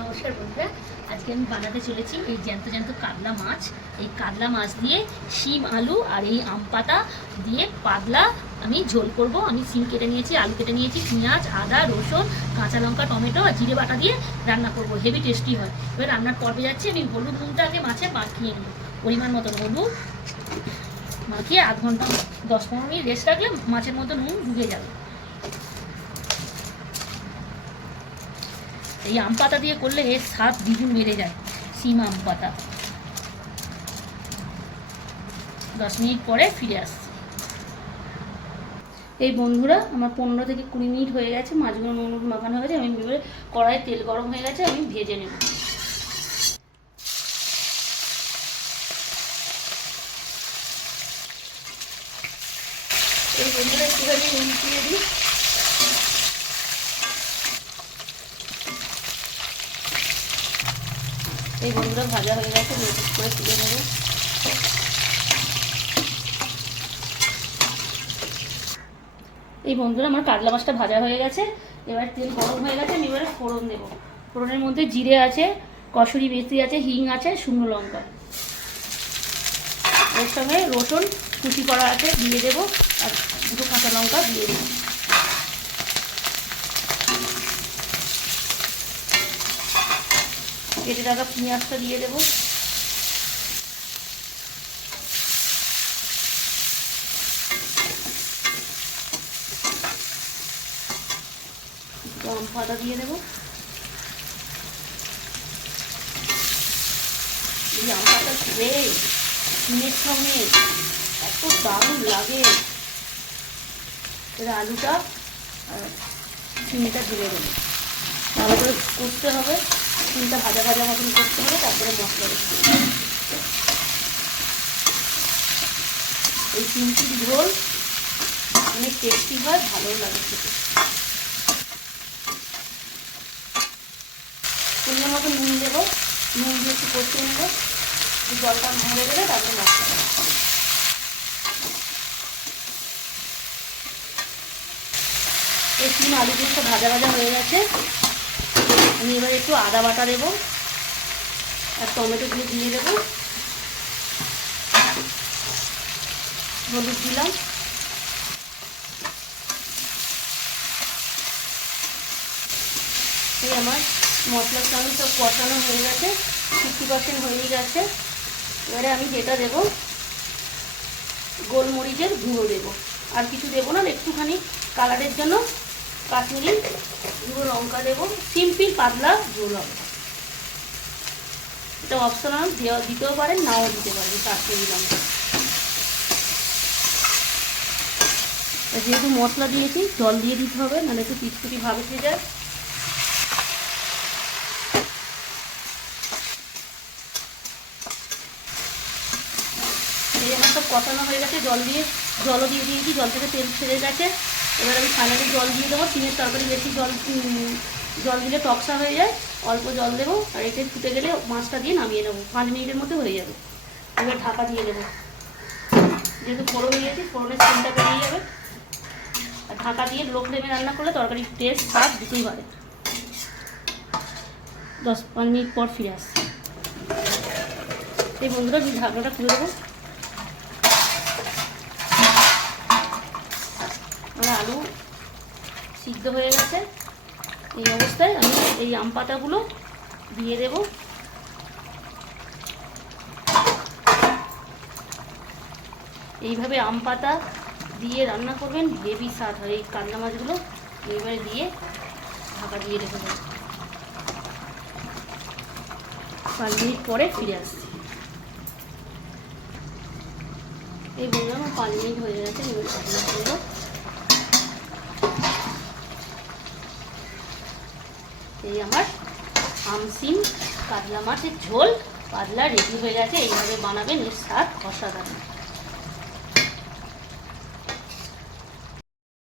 নমস্কার বন্ধুরা। আজকে আমি বানাতে চলেছি এই জ্যান্ত জ্যান্ত কাতলা মাছ। এই কাতলা মাছ দিয়ে শিম, আলু আর এই আম পাতা দিয়ে পাতলা আমি ঝোল করব। আমি শিম কেটে নিয়েছি, আলু কেটে নিয়েছি, পেঁয়াজ, আদা, রসুন, কাঁচা লঙ্কা, টমেটো আর জিরে বাটা দিয়ে রান্না করব। হেভি টেস্টি হয়। এবার রান্নার পর্বে যাচ্ছি। আমি হলুদ নুনটা আগে মাছে মাখিয়ে নিই পরিমাণ মতো হলুদ মাখিয়ে আধ ঘণ্টা, দশ পনেরো মিনিট রেস্ট রাখলে মাছের মতো নুন ঢুকে যাবে। এই আম পাতা দিয়ে করলে এর স্বাদ দ্বিগুণ বেড়ে যায়, সিম আম পাতা। দশ মিনিট পরে ফিরে আসছি। এই বন্ধুরা, আমার পনেরো থেকে কুড়ি মিনিট হয়ে গেছে, মাছগুলো নুন মাখানো হয়ে গেছে, আমি এবারে কড়াইয়ে তেল গরম হয়ে গেছে, আমি ভেজে নেব। এই বন্ধুরা, একটুখানি নুন দিয়ে দিই। এই বন্ধুরা ভাজা হয়ে গেছে মিক্স করে তুলে নেব। এই বন্ধুরা আমার কাতলা মাছটা ভাজা হয়ে গেছে, এবার তেল গরম হয়ে গেছে, আমি এবারে ফোড়ন দেবো। ফোড়নের মধ্যে জিরে আছে, কসুরি মেথি আছে, হিং আছে, শুকনো লঙ্কা। ওর সঙ্গে রসুন কুচি করা আছে, দিয়ে দেবো, আর দুটো কাঁচা লঙ্কা দিয়ে দেবো। কেটে রাখা পেঁয়াজটা দিয়ে দেবো। গরম পাতা দিয়ে দেবো। এই আম পাতা চিনের সঙ্গে এত দারুণ লাগে। এবার আলুটা চিনিটা ঢেলে দেবো। ভালো করে করতে হবে। চিনিটা ভাজা ভাজা মতন করতে হবে, তারপরে মশলা দিতে। এই চিমচির ঝোল অনেক টেস্টি হয় ভালো লাগে খেতে। সুন্দর মতো নুন দেবো, নুন দিয়ে একটু কষিয়ে নেব জলটা ভরে গেলে তারপরে মশলা এই তিন আলুগুলো ভাজা ভাজা হয়ে গেছে। একটু আদা বাটা দেবো আর টমেটোগুলো দিয়ে দেবো। হলুদ দিলাম। এই আমার মশলার সঙ্গে সব কষানো হয়ে গেছে ফিফটি পার্সেন্ট হয়ে গেছে। এবারে আমি যেটা দেবো, গোলমরিচের গুঁড়ো দেবো। আর কিছু দেবো না, একটুখানি কালারের জন্য কাশ্মীরি গুঁড়ো লঙ্কা দেবো, সিম্পল পাতলা গুঁড়ো লঙ্কা। এটা অপশনাল দিতেও পারেন, নাও দিতে পারেন কাশ্মীরি লঙ্কা। যেহেতু মশলা দিয়েছি, জল দিয়ে দিতে হবে, নাহলে একটু পিচপিটি ভাবে খেয়ে যায়। আমার সব কষানো হয়ে গেছে, জল দিয়ে, জলও দিয়ে দিয়েছি, জল থেকে তেল ছেড়ে গেছে। এবার আমি ফাইনালি জল দিয়ে দেবো, সিমের তরকারি বেশি জল জল দিলে টকসা হয়ে যায়, অল্প জল দেবো, আর এতে ফুটে গেলে মাছটা দিয়ে নামিয়ে নেব, পাঁচ মিনিটের মধ্যে হয়ে যাবে। এবার ঢাকা দিয়ে দেবো। যেহেতু ফোড়ন দিয়েছি, ফোড়নের স্মেলটা বেরিয়ে যাবে। আর ঢাকা দিয়ে লো ফ্লেমে রান্না করলে তরকারির টেস্ট স্বাদ দুটোই বাড়ে। দশ, পাঁচ মিনিট পর ফিরে আসছি। এই বন্ধুরা ঢাকনাটা খুলে দেবো আমার আলু সিদ্ধ হয়ে গেছে। এই অবস্থায় আমি এই আম পাতাগুলো দিয়ে দেব। এইভাবে আম পাতা দিয়ে রান্না করবেন হেভি স্বাদ হয় এই কান্না মাছগুলো। এইবারে দিয়ে ঢাকা দিয়ে রেখে দেবো পাঁচ মিনিট পরে ফিরে আসছি। এই বললাম পাঁচ মিনিট হয়ে গেছে, এবার এই আমার আমসিম কাতলা মাছের ঝোল, পাতলা রেডি হয়ে গেছে, এইভাবে বানাবেন, এর স্বাদ অসাধারণ।